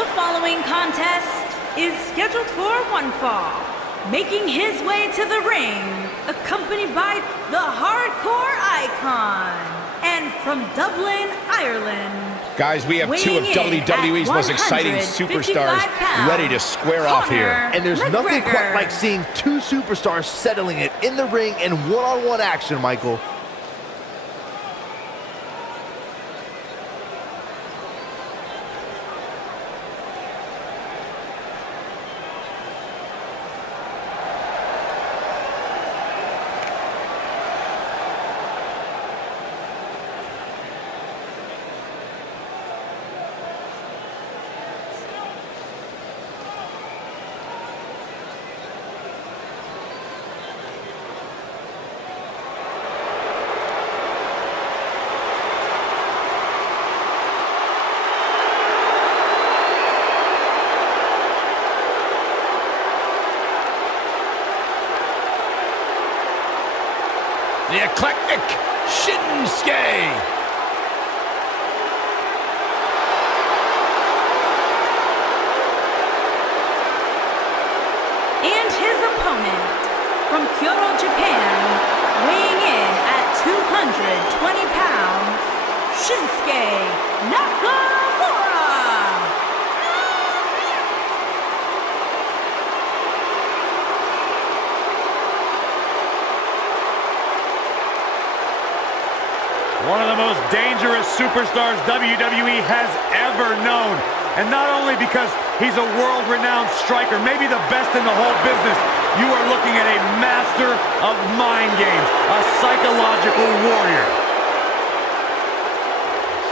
The following contest is scheduled for one fall. Making his way to the ring, accompanied by the hardcore icon, and from Dublin, Ireland. Guys, we have two of WWE's most exciting superstars ready to square off here. And there's nothing quite like seeing two superstars settling it in the ring in one-on-one action, Michael. The eclectic Shinsuke. And his opponent, from Kyoto, Japan, weighing in at 220 pounds, Shinsuke Nakamura. One of the most dangerous superstars WWE has ever known. And not only because he's a world-renowned striker, maybe the best in the whole business, you are looking at a master of mind games, a psychological warrior.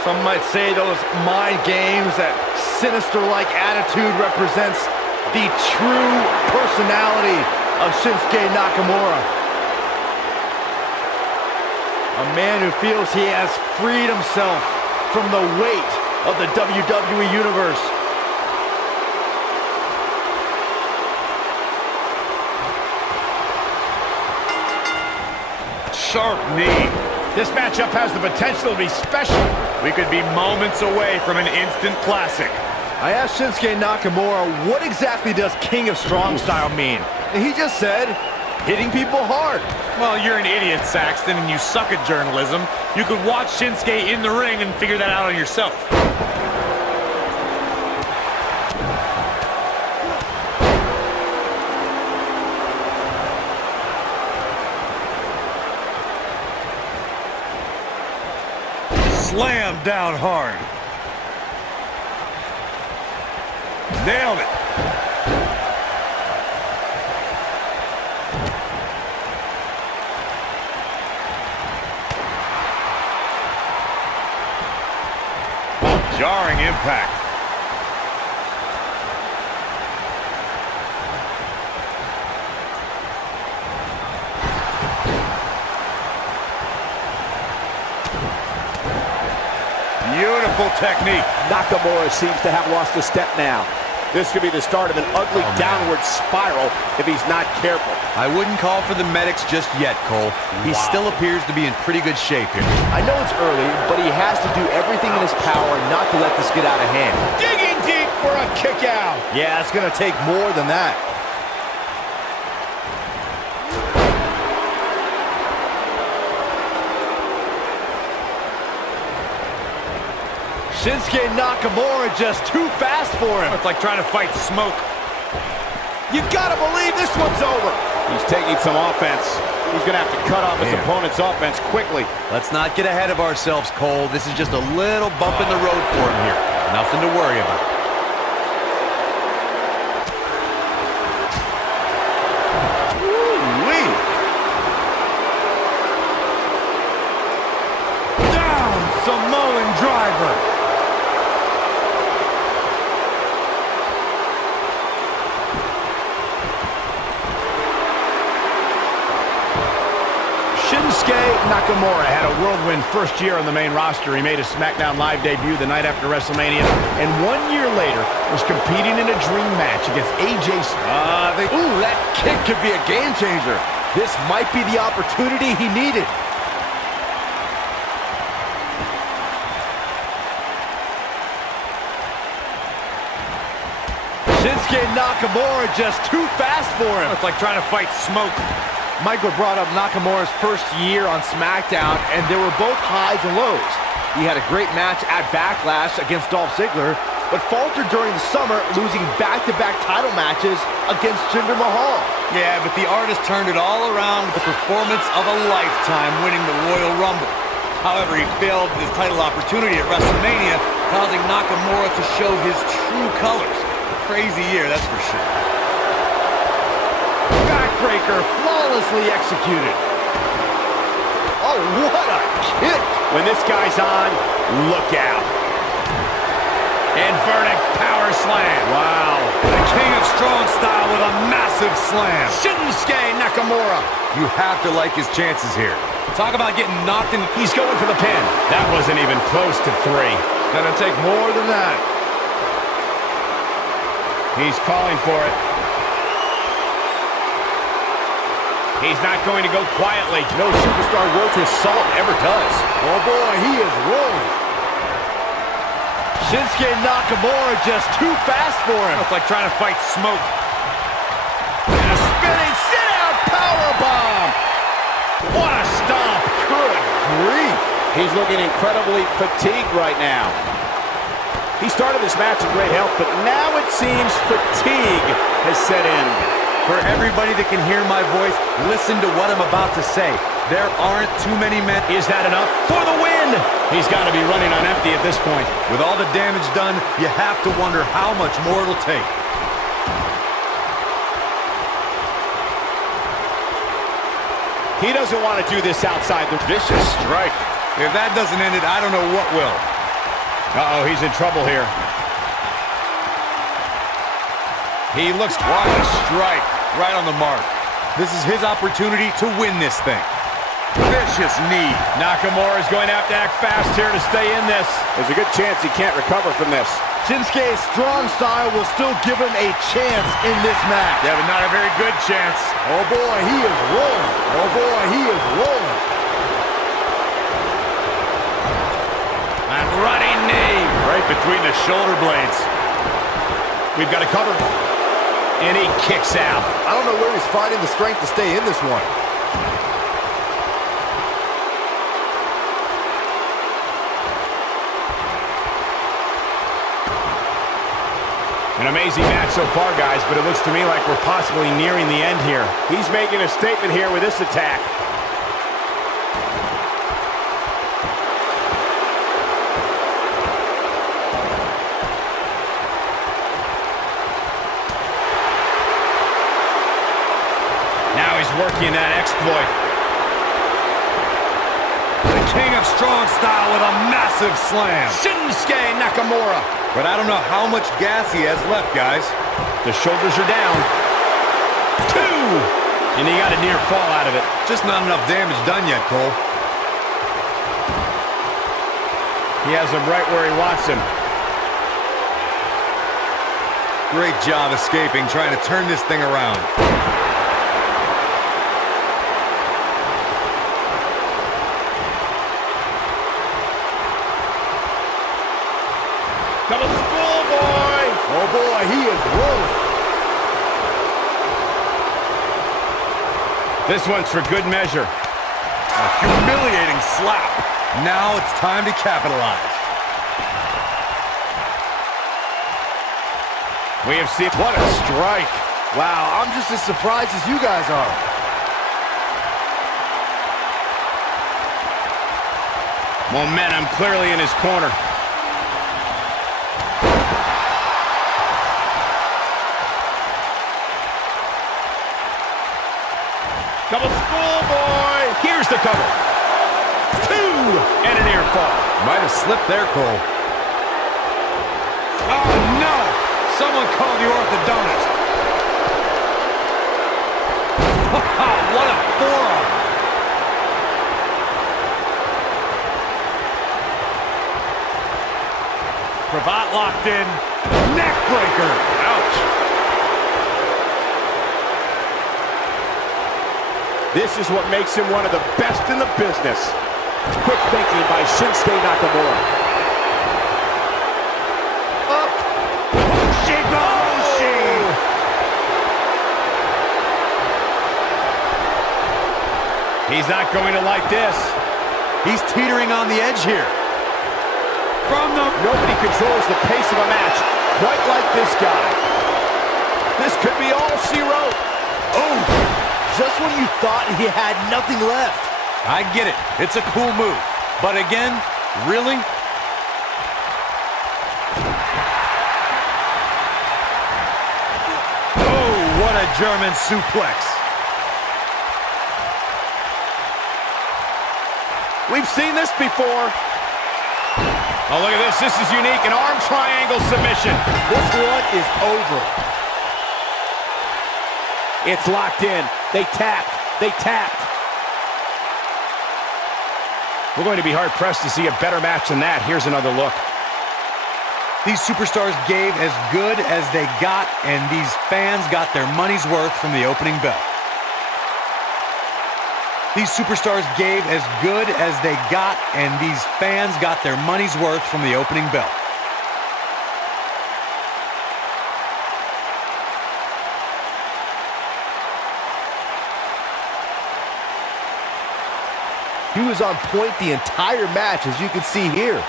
Some might say those mind games, that sinister-like attitude represents the true personality of Shinsuke Nakamura. A man who feels he has freed himself from the weight of the WWE Universe. Sharp knee. This matchup has the potential to be special. We could be moments away from an instant classic. I asked Shinsuke Nakamura, what exactly does King of Strong Style mean? And he just said, hitting people hard. Well, you're an idiot, Saxton, and you suck at journalism. You could watch Shinsuke in the ring and figure that out on yourself. Slam down hard. Nailed it. Jarring impact. Beautiful technique. Nakamura seems to have lost a step now. This could be the start of an ugly downward spiral if he's not careful. I wouldn't call for the medics just yet, Cole. He still appears to be in pretty good shape here. I know it's early, but he has to do everything in his power not to let this get out of hand. Digging deep for a kick out. Yeah, it's going to take more than that. Shinsuke Nakamura just too fast for him. It's like trying to fight smoke. You gotta believe this one's over. He's taking some offense. He's gonna have to cut off his opponent's offense quickly. Let's not get ahead of ourselves, Cole. This is just a little bump in the road for him here. Nothing to worry about. Woo-wee. Down, Samoan driver. Shinsuke Nakamura had a whirlwind first year on the main roster. He made his SmackDown Live debut the night after WrestleMania, and 1 year later was competing in a dream match against AJ Styles. Ooh, that kick could be a game changer. This might be the opportunity he needed. Shinsuke Nakamura just too fast for him. It's like trying to fight smoke. Michael brought up Nakamura's first year on SmackDown, and there were both highs and lows. He had a great match at Backlash against Dolph Ziggler, but faltered during the summer, losing back-to-back title matches against Jinder Mahal. Yeah, but the artist turned it all around with the performance of a lifetime, winning the Royal Rumble. However, he failed his title opportunity at WrestleMania, causing Nakamura to show his true colors. A crazy year, that's for sure. Backbreaker flawlessly executed. Oh, what a kick! When this guy's on, look out. Inverted power slam. Wow. The king of strong style with a massive slam. Shinsuke Nakamura. You have to like his chances here. Talk about getting knocked in. He's going for the pin. That wasn't even close to 3. Gonna take more than that. He's calling for it. He's not going to go quietly. No superstar worth his salt ever does. Oh boy, he is rolling. Shinsuke Nakamura just too fast for him. It's like trying to fight smoke. And a spinning sit-out powerbomb. What a stomp. Good grief. He's looking incredibly fatigued right now. He started this match in great health, but now it seems fatigue has set in. For everybody that can hear my voice, listen to what I'm about to say. There aren't too many men. Is that enough for the win? He's got to be running on empty at this point. With all the damage done, you have to wonder how much more it'll take. He doesn't want to do this outside the vicious strike. If that doesn't end it, I don't know what will. Uh-oh, he's in trouble here. He looks what a strike. Right on the mark. This is his opportunity to win this thing. Vicious knee. Nakamura is going to have to act fast here to stay in this. There's a good chance he can't recover from this. Shinsuke's strong style will still give him a chance in this match. Yeah, but not a very good chance. Oh boy, he is rolling. Oh boy, he is rolling. And running knee. Right between the shoulder blades. We've got to cover. And he kicks out. I don't know where he's finding the strength to stay in this one. An amazing match so far, guys, but it looks to me like we're possibly nearing the end here. He's making a statement here with this attack. Now he's working that exploit. The king of strong style with a massive slam. Shinsuke Nakamura. But I don't know how much gas he has left, guys. The shoulders are down. 2! And he got a near fall out of it. Just not enough damage done yet, Cole. He has him right where he wants him. Great job escaping, trying to turn this thing around. Double schoolboy! Oh boy, he is rolling. This one's for good measure. A humiliating slap. Now it's time to capitalize. We have seen... What a strike. Wow, I'm just as surprised as you guys are. Momentum clearly in his corner. Double schoolboy. Here's the cover. 2 and a near fall. Might have slipped there, Cole. Oh, no! Someone call the orthodontist. What a forearm. Cravat locked in. Neck breaker. Ouch. This is what makes him one of the best in the business. Quick thinking by Shinsuke Nakamura. Up. She goes, she. He's not going to like this. He's teetering on the edge here. Nobody controls the pace of a match quite like this guy. This could be all she wrote. Oh, just when you thought he had nothing left. I get it. It's a cool move. But again, really? Oh, what a German suplex. We've seen this before. Oh, look at this. This is unique. An arm triangle submission. This one is over. It's locked in. They tapped. They tapped. We're going to be hard-pressed to see a better match than that. Here's another look. These superstars gave as good as they got, and these fans got their money's worth from the opening bell. These superstars gave as good as they got, and these fans got their money's worth from the opening bell. He was on point the entire match, as you can see here.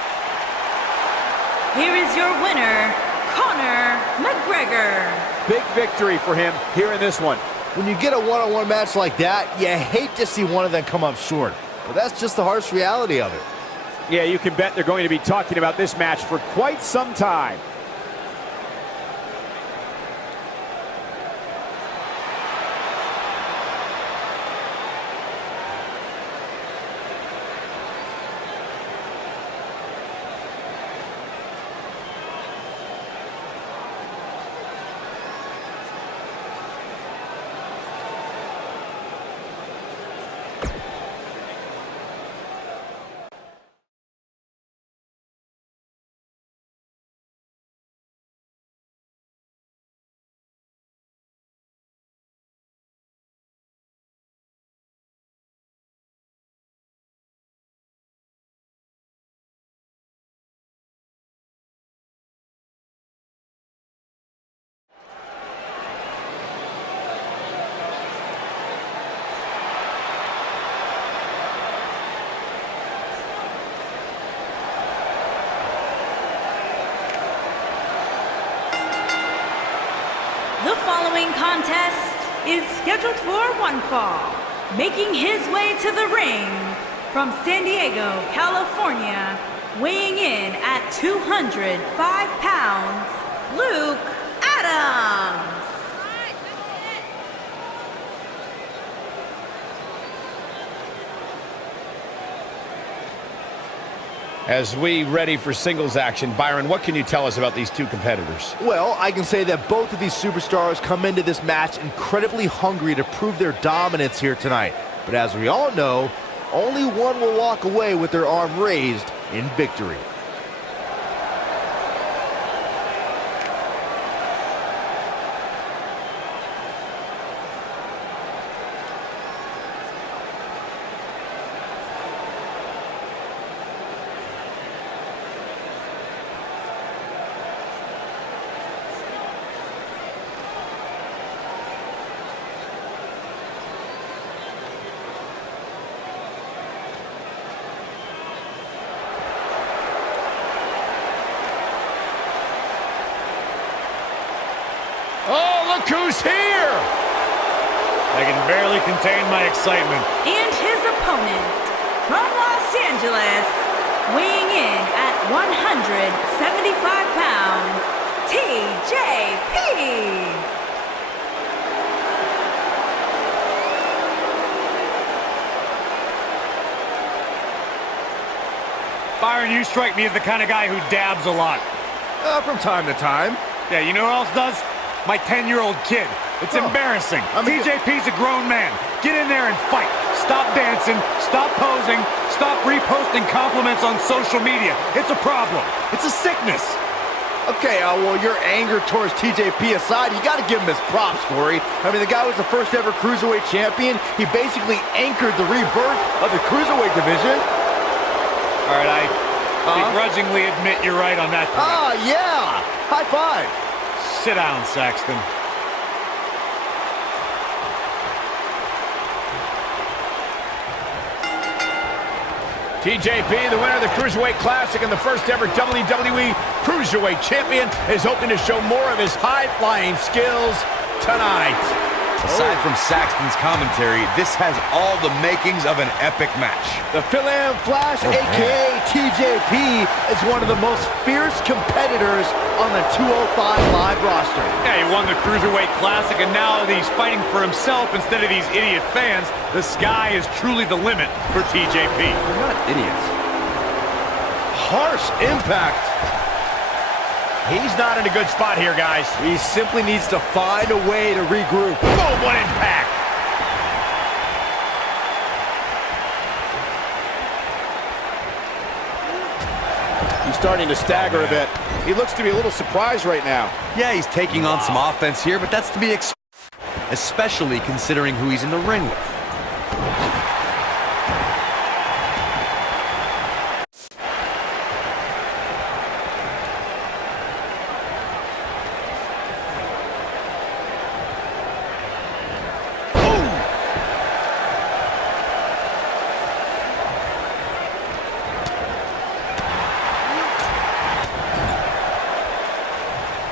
Here is your winner, Conor McGregor. Big victory for him here in this one. When you get a one-on-one match like that, you hate to see one of them come up short. But that's just the harsh reality of it. Yeah, you can bet they're going to be talking about this match for quite some time. The following contest is scheduled for one fall. Making his way to the ring from San Diego, California, weighing in at 205 pounds, Luke Adams. As we ready for singles action, Byron, what can you tell us about these two competitors? Well, I can say that both of these superstars come into this match incredibly hungry to prove their dominance here tonight. But as we all know, only one will walk away with their arm raised in victory. Oh, look who's here! I can barely contain my excitement. And his opponent from Los Angeles, weighing in at 175 pounds, TJP. Byron, you strike me as the kind of guy who dabs a lot. From time to time. Yeah, you know who else does? My 10-year-old kid. It's embarrassing. TJP's a grown man. Get in there and fight. Stop dancing. Stop posing. Stop reposting compliments on social media. It's a problem. It's a sickness. Okay, well, your anger towards TJP aside, you got to give him his props, Corey. I mean, the guy was the first ever Cruiserweight champion. He basically anchored the rebirth of the Cruiserweight division. All right, I begrudgingly admit you're right on that point. Ah, yeah. High five. Sit down, Saxton. TJP, the winner of the Cruiserweight Classic and the first ever WWE Cruiserweight Champion, is hoping to show more of his high-flying skills tonight. Aside from Saxton's commentary, this has all the makings of an epic match. The Phil-Am Flash, a.k.a. TJP, is one of the most fierce competitors on the 205 Live roster. Yeah, he won the Cruiserweight Classic, and now he's fighting for himself instead of these idiot fans. The sky is truly the limit for TJP. They're not idiots. Harsh impact. He's not in a good spot here, guys. He simply needs to find a way to regroup. Boom, what impact! He's starting to stagger a bit. He looks to be a little surprised right now. Yeah, he's taking on some offense here, but that's to be expected, especially considering who he's in the ring with.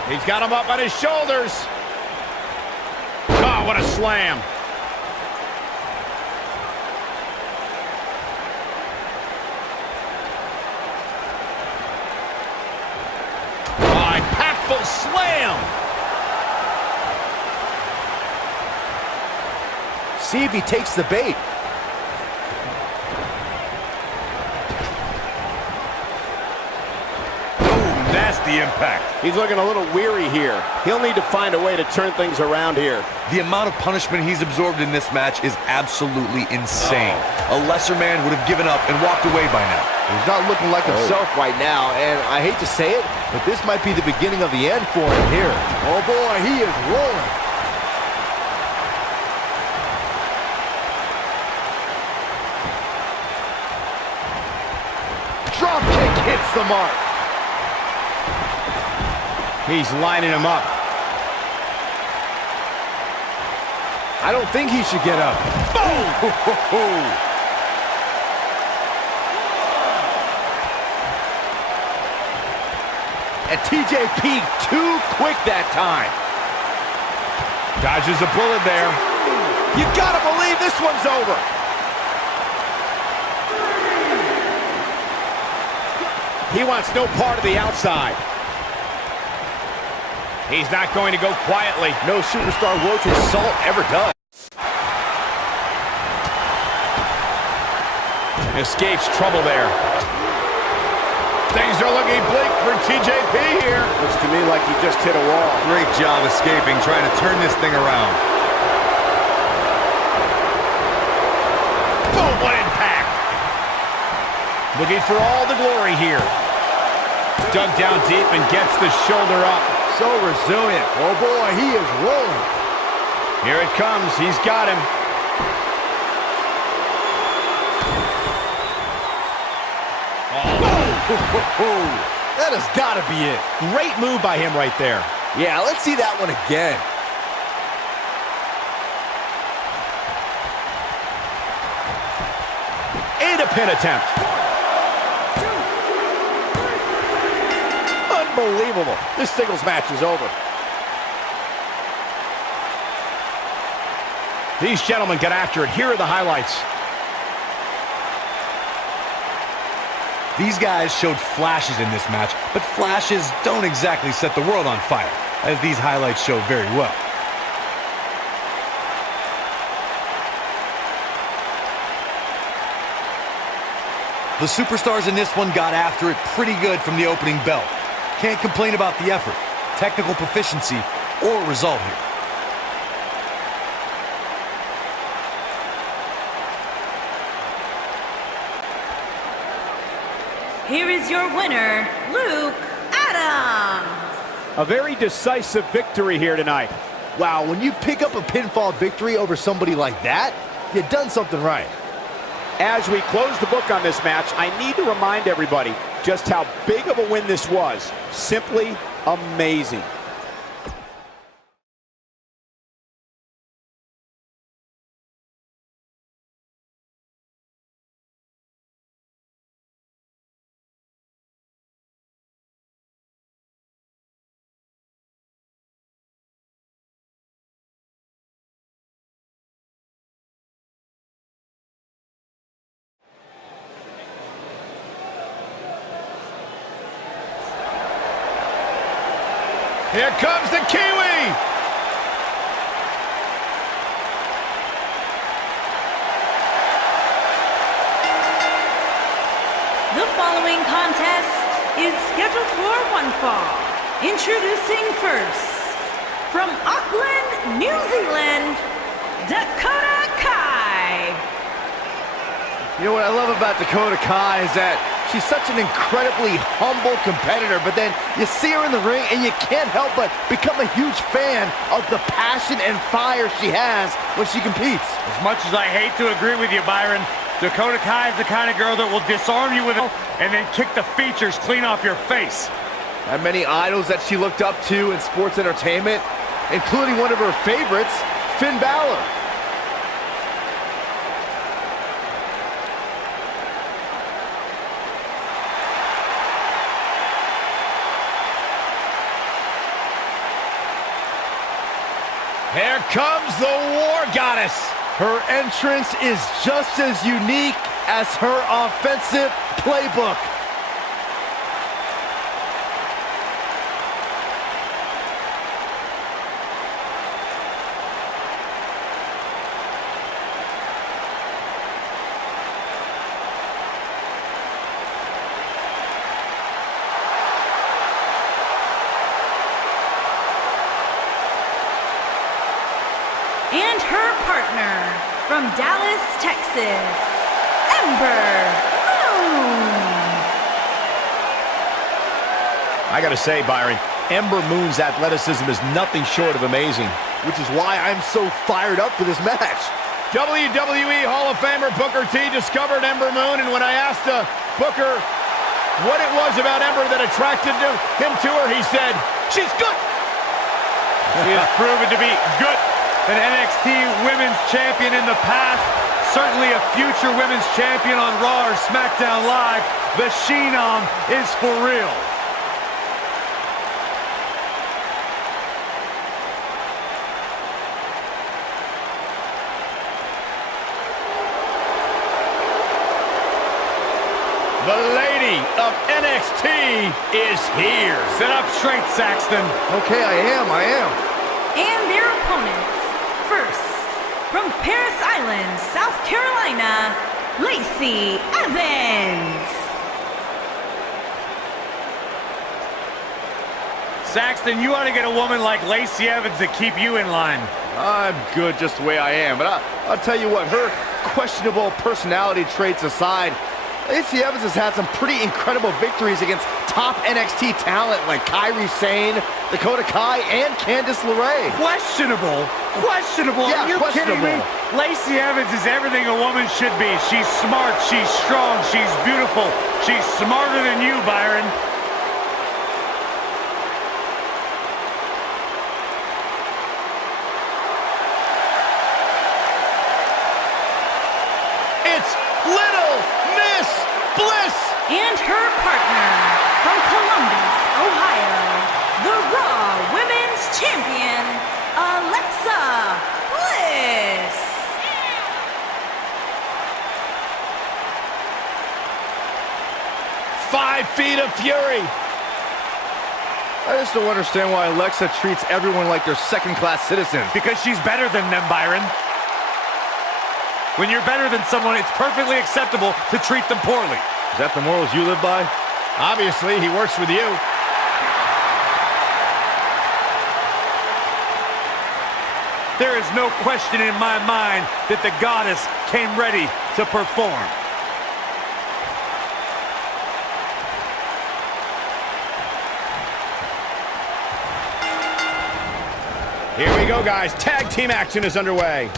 He's got him up on his shoulders. Oh, what a slam. Oh, impactful slam. See if he takes the bait. Nasty impact. He's looking a little weary here. He'll need to find a way to turn things around here. The amount of punishment he's absorbed in this match is absolutely insane. A lesser man would have given up and walked away by now. He's not looking like himself right now, and I hate to say it, but this might be the beginning of the end for him here. Oh boy, he is rolling. Drop kick hits the mark. He's lining him up. I don't think he should get up. Boom! And TJP too quick that time. Dodges a bullet there. You gotta believe this one's over. He wants no part of the outside. He's not going to go quietly. No superstar worth his salt ever does. Escapes trouble there. Things are looking bleak for TJP here. Looks to me like he just hit a wall. Great job escaping, trying to turn this thing around. Boom, what impact. Looking for all the glory here. Dug down deep and gets the shoulder up. So resilient. Oh boy, he is rolling. Here it comes. He's got him. That has got to be it. Great move by him right there. Yeah, let's see that one again. And a pin attempt. Unbelievable. This singles match is over. These gentlemen got after it. Here are the highlights. These guys showed flashes in this match, but flashes don't exactly set the world on fire, as these highlights show very well. The superstars in this one got after it pretty good from the opening bell. Can't complain about the effort, technical proficiency, or result here. Here is your winner, Luke Adams. A very decisive victory here tonight. Wow, when you pick up a pinfall victory over somebody like that, you've done something right. As we close the book on this match, I need to remind everybody just how big of a win this was. Simply amazing. Here comes the Kiwi. The following contest is scheduled for one fall. Introducing first, from Auckland, New Zealand, Dakota Kai. You know what I love about Dakota Kai is that she's such an incredibly humble competitor, but then you see her in the ring and you can't help but become a huge fan of the passion and fire she has when she competes. As much as I hate to agree with you, Byron, Dakota Kai is the kind of girl that will disarm you with it and then kick the features clean off your face. Had many idols that she looked up to in sports entertainment, including one of her favorites, Finn Balor. Here comes the War Goddess. Her entrance is just as unique as her offensive playbook. And her partner, from Dallas, Texas, Ember Moon. I gotta say, Byron, Ember Moon's athleticism is nothing short of amazing. Which is why I'm so fired up for this match. WWE Hall of Famer Booker T discovered Ember Moon, and when I asked Booker what it was about Ember that attracted him to her, he said, "She's good." She has proven to be good. An NXT Women's Champion in the past, certainly a future Women's Champion on Raw or SmackDown Live. The Phenom is for real. The lady of NXT is here. Sit up straight, Saxton. Okay, I am. And their opponents, first, from Paris Island, South Carolina, Lacey Evans. Saxton, you ought to get a woman like Lacey Evans to keep you in line. I'm good just the way I am, but I'll tell you what, her questionable personality traits aside, Lacey Evans has had some pretty incredible victories against top NXT talent like Kairi Sane, Dakota Kai, and Candice LeRae. Questionable? Yeah, Are you kidding me? Lacey Evans is everything a woman should be. She's smart, she's strong, she's beautiful. She's smarter than you, Byron. It's Little Miss Bliss. And her partner, from Columbus, Ohio, the Raw Women's Champion, Alexa Bliss. 5 feet of fury. I just don't understand why Alexa treats everyone like they're second-class citizens. Because she's better than them, Byron. When you're better than someone, it's perfectly acceptable to treat them poorly. Is that the morals you live by? Obviously, he works with you. There is no question in my mind that the goddess came ready to perform. Here we go, guys. Tag team action is underway.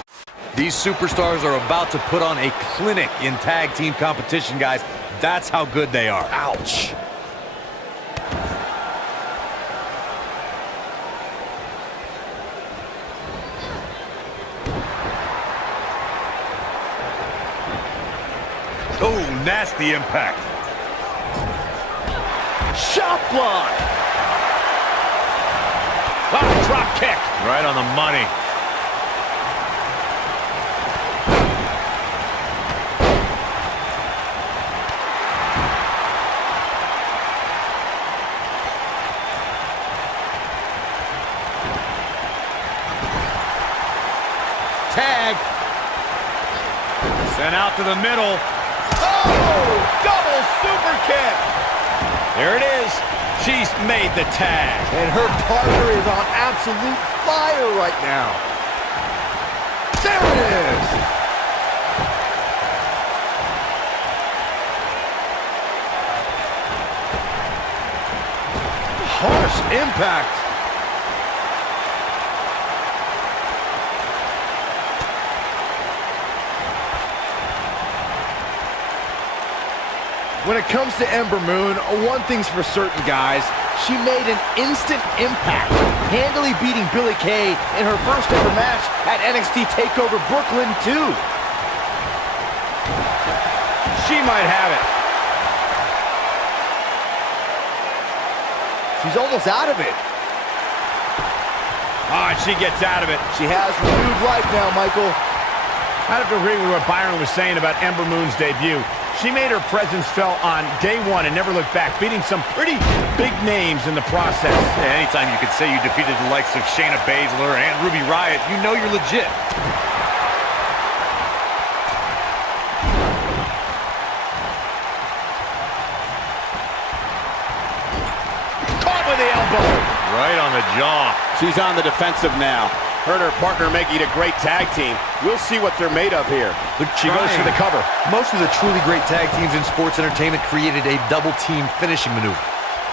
These superstars are about to put on a clinic in tag team competition, guys. That's how good they are. Ouch. Oh, nasty impact. Shot block! Wow, drop kick. Right on the money. Sent out to the middle. Oh, double super kick. There it is. She's made the tag. And her partner is on absolute fire right now. There it is. Harsh impact. When it comes to Ember Moon, one thing's for certain, guys. She made an instant impact, handily beating Billie Kay in her first ever match at NXT TakeOver Brooklyn 2. She might have it. She's almost out of it. Oh, and she gets out of it. She has renewed life now, Michael. I'd have to agree with what Byron was saying about Ember Moon's debut. She made her presence felt on day one and never looked back, beating some pretty big names in the process. Yeah, anytime you could say you defeated the likes of Shayna Baszler and Ruby Riott, you know you're legit. Caught with the elbow. Right on the jaw. She's on the defensive now. Her and her partner making a great tag team. We'll see what they're made of here. She goes for the cover. Most of the truly great tag teams in sports entertainment created a double team finishing maneuver.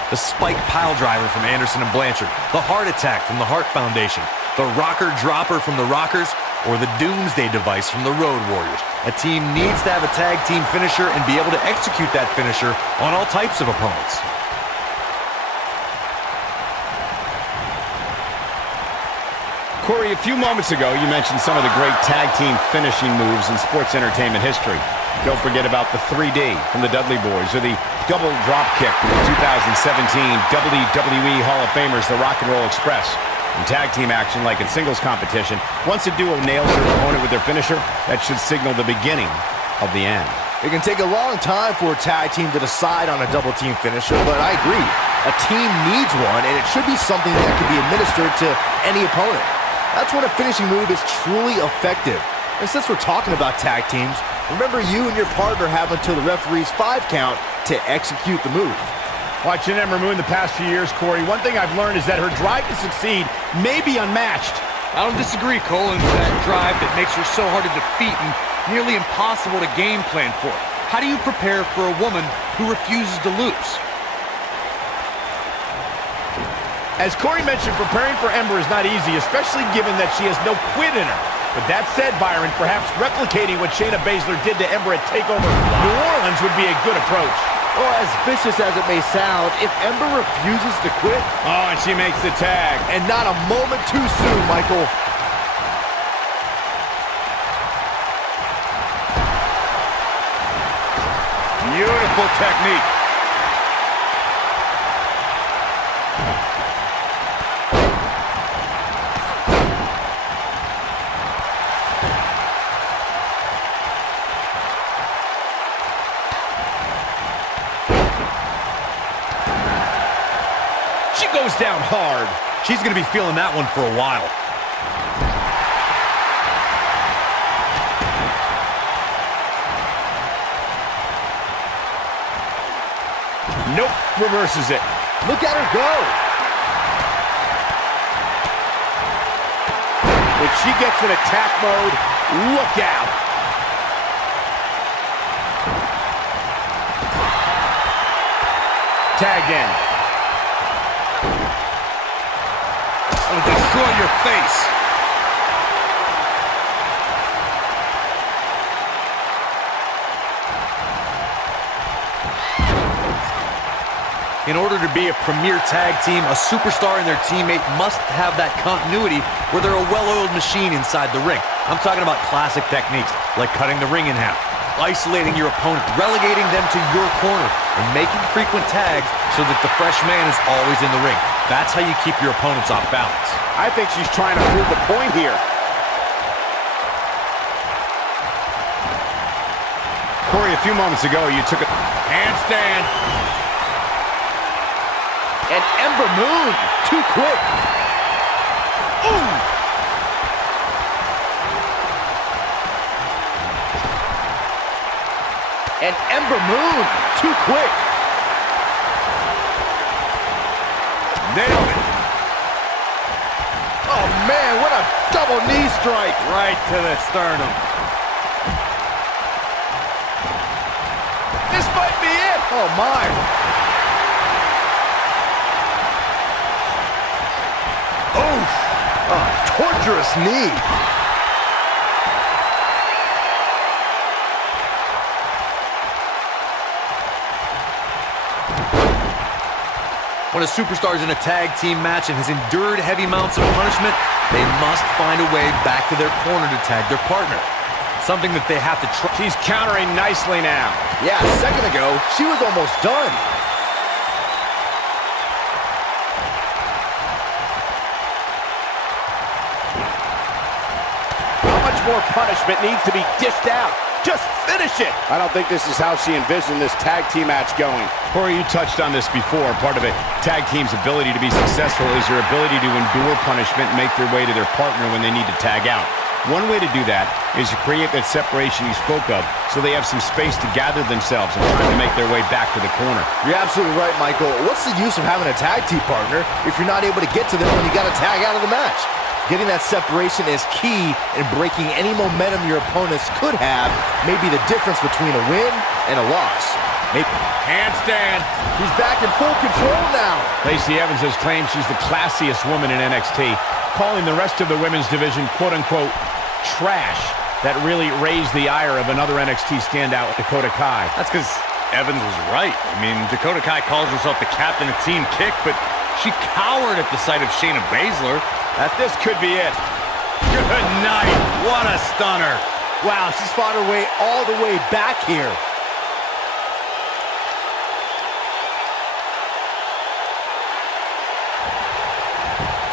The spike pile driver from Anderson and Blanchard, the heart attack from the Hart Foundation, the rocker dropper from the Rockers, or the Doomsday device from the Road Warriors. A team needs to have a tag team finisher and be able to execute that finisher on all types of opponents. Corey, a few moments ago, you mentioned some of the great tag team finishing moves in sports entertainment history. Don't forget about the 3D from the Dudley Boys, or the double drop kick from the 2017 WWE Hall of Famers, the Rock and Roll Express. In tag team action, like in singles competition, once a duo nails their opponent with their finisher, that should signal the beginning of the end. It can take a long time for a tag team to decide on a double team finisher, but I agree. A team needs one, and it should be something that can be administered to any opponent. That's when a finishing move is truly effective. And since we're talking about tag teams, remember you and your partner have until the referee's 5 count to execute the move. Watching Ember Moon the past few years, Corey, one thing I've learned is that her drive to succeed may be unmatched. I don't disagree, Cole. It's that drive that makes her so hard to defeat and nearly impossible to game plan for. How do you prepare for a woman who refuses to lose? As Corey mentioned, preparing for Ember is not easy, especially given that she has no quit in her. But that said, Byron, perhaps replicating what Shayna Baszler did to Ember at TakeOver New Orleans would be a good approach. Or as vicious as it may sound, if Ember refuses to quit... Oh, and she makes the tag. And not a moment too soon, Michael. Beautiful technique. Goes down hard. She's going to be feeling that one for a while. Nope, reverses it. Look at her go. When she gets in attack mode, look out. Tagged in. It'll destroy your face. In order to be a premier tag team, a superstar and their teammate must have that continuity where they're a well-oiled machine inside the ring. I'm talking about classic techniques like cutting the ring in half, isolating your opponent, relegating them to your corner, and making frequent tags so that the fresh man is always in the ring. That's how you keep your opponents off balance. I think she's trying to prove the point here. Corey, a few moments ago, you took a handstand. And Ember Moon, too quick. Ooh! And Ember Moon, too quick. Nailed it. Oh man, what a double knee strike. Right to the sternum. This might be it. Oh my. Oof. A torturous knee. When a superstar is in a tag team match and has endured heavy amounts of punishment, they must find a way back to their corner to tag their partner. Something that they have to try. She's countering nicely now. Yeah, a second ago, she was almost done. How much more punishment needs to be dished out? Just finish it! I don't think this is how she envisioned this tag team match going. Corey, you touched on this before. Part of a tag team's ability to be successful is their ability to endure punishment and make their way to their partner when they need to tag out. One way to do that is to create that separation you spoke of so they have some space to gather themselves and time to make their way back to the corner. You're absolutely right, Michael. What's the use of having a tag team partner if you're not able to get to them when you got to tag out of the match? Getting that separation is key in breaking any momentum your opponents could have, may be the difference between a win and a loss. Handstand. He's back in full control now. Lacey Evans has claimed she's the classiest woman in NXT, calling the rest of the women's division quote-unquote trash. That really raised the ire of another NXT standout, Dakota Kai. That's because Evans was right. I mean, Dakota Kai calls herself the captain of Team Kick, but she cowered at the sight of Shayna Baszler. That this could be it. Good night. What a stunner. Wow, she's fought her way all the way back here.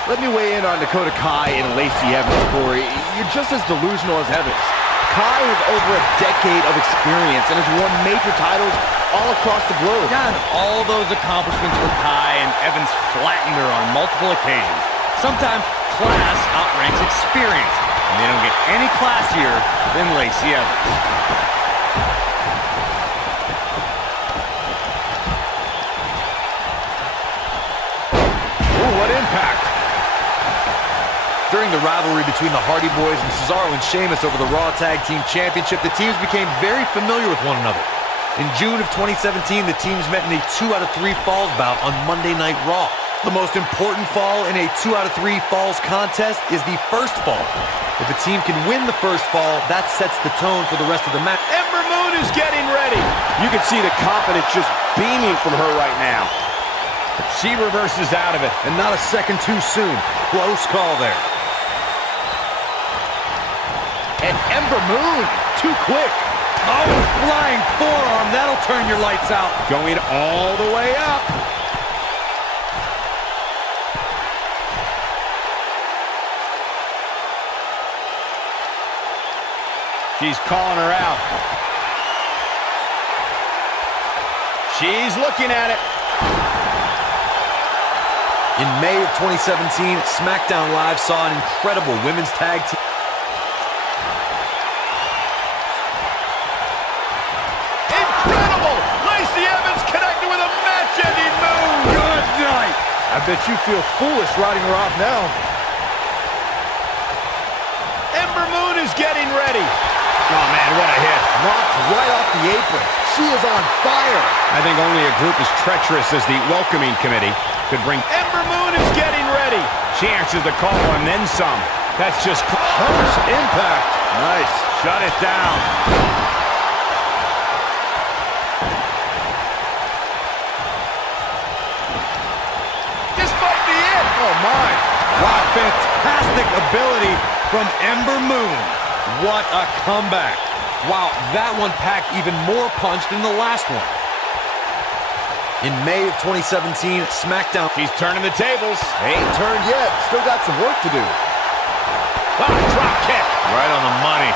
Let me weigh in on Dakota Kai and Lacey Evans, Corey. You're just as delusional as Evans. Kai has over a decade of experience and has won major titles all across the globe. God, all those accomplishments for Kai, and Evans flattened her on multiple occasions. Sometimes class outranks experience, and they don't get any classier than Lacey Evans. Ooh, what impact. During the rivalry between the Hardy Boys and Cesaro and Sheamus over the Raw Tag Team Championship, the teams became very familiar with one another. In June of 2017, the teams met in a 2 out of 3 falls bout on Monday Night Raw. The most important fall in a 2 out of 3 falls contest is the first fall. If a team can win the first fall, that sets the tone for the rest of the match. Ember Moon is getting ready. You can see the confidence just beaming from her right now. She reverses out of it. And not a second too soon. Close call there. And Ember Moon, too quick. Oh, flying forearm. That'll turn your lights out. Going all the way up. She's calling her out. She's looking at it. In May of 2017, SmackDown Live saw an incredible women's tag team. Incredible! Lacey Evans connected with a match-ending move. Good night. I bet you feel foolish riding her off now. Ember Moon is getting ready. Oh, man, what a hit. Knocked right off the apron. She is on fire. I think only a group as treacherous as the welcoming committee could bring. Ember Moon is getting ready. She answers the call and then some. That's just harsh impact. Nice. Shut it down. This might be it. Oh my. Wow, fantastic ability from Ember Moon. What a comeback. Wow, that one packed even more punch than the last one. In May of 2017, SmackDown. She's turning the tables. They ain't turned yet. Still got some work to do. Ah, drop kick. Right on the money.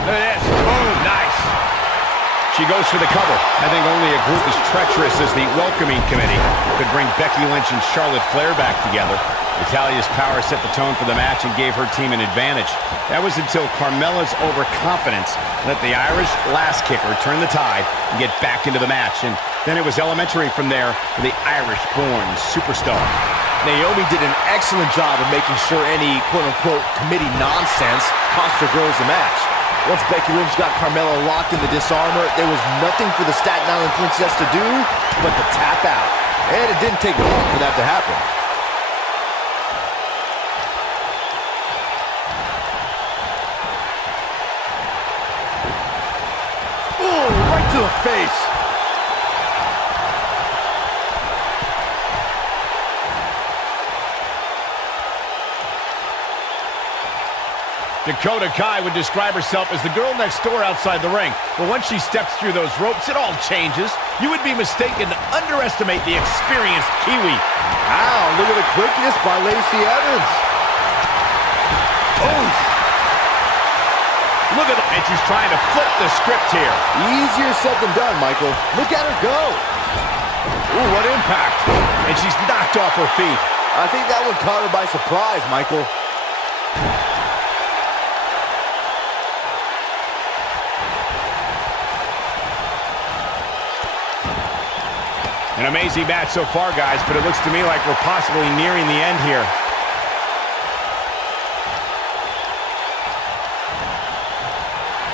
Look at this. Boom. Nice. She goes for the cover. I think only a group as treacherous as the welcoming committee could bring Becky Lynch and Charlotte Flair back together. Natalia's power set the tone for the match and gave her team an advantage. That was until Carmella's overconfidence let the Irish last kicker turn the tide and get back into the match. And then it was elementary from there for the Irish-born superstar. Naomi did an excellent job of making sure any quote-unquote committee nonsense cost her girls the match. Once Becky Lynch got Carmella locked in the disarmor, there was nothing for the Staten Island Princess to do but to tap out. And it didn't take long for that to happen. Ooh, right to the face. Dakota Kai would describe herself as the girl next door outside the ring. But once she steps through those ropes, it all changes. You would be mistaken to underestimate the experienced Kiwi. Wow, look at the quickness by Lacey Evans. Oh! Look at that. And she's trying to flip the script here. Easier said than done, Michael. Look at her go. Ooh, what impact. And she's knocked off her feet. I think that one caught her by surprise, Michael. An amazing match so far, guys, but it looks to me like we're possibly nearing the end here.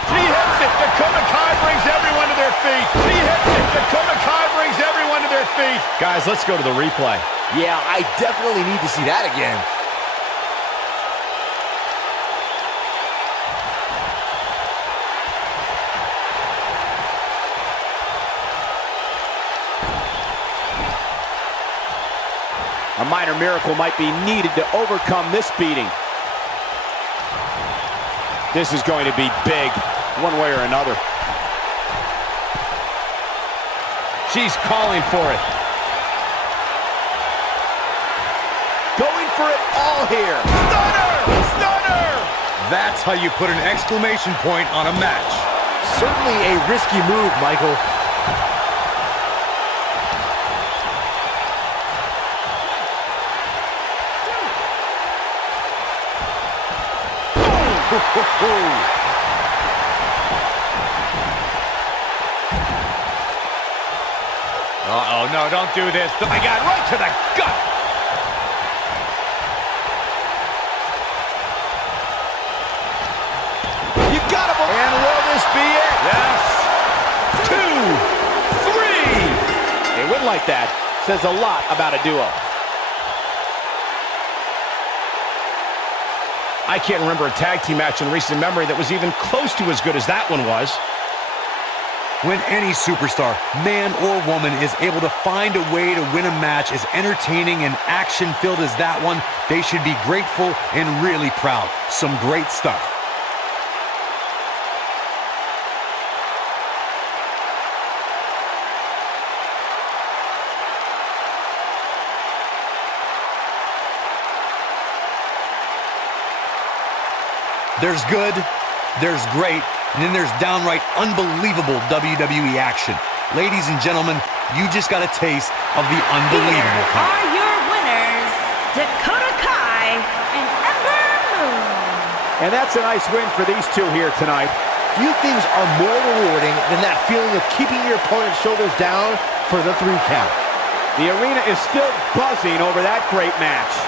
She hits it. Dakota Kai brings everyone to their feet. She hits it. Dakota Kai brings everyone to their feet. Guys, let's go to the replay. Yeah, I definitely need to see that again. A minor miracle might be needed to overcome this beating. This is going to be big, one way or another. She's calling for it. Going for it all here. Stunner! Stunner! That's how you put an exclamation point on a match. Certainly a risky move, Michael. Uh-oh, no, don't do this. Oh my God, right to the gut. You got him. And will this be it? Yes. 2, 3. A win like that says a lot about a duo. I can't remember a tag team match in recent memory that was even close to as good as that one was. When any superstar, man or woman, is able to find a way to win a match as entertaining and action-filled as that one, they should be grateful and really proud. Some great stuff. There's good, there's great, and then there's downright unbelievable WWE action. Ladies and gentlemen, you just got a taste of the unbelievable Here are your winners, Dakota Kai and Ember Moon. And that's a nice win for these two here tonight. Few things are more rewarding than that feeling of keeping your opponent's shoulders down for the 3 count. The arena is still buzzing over that great match.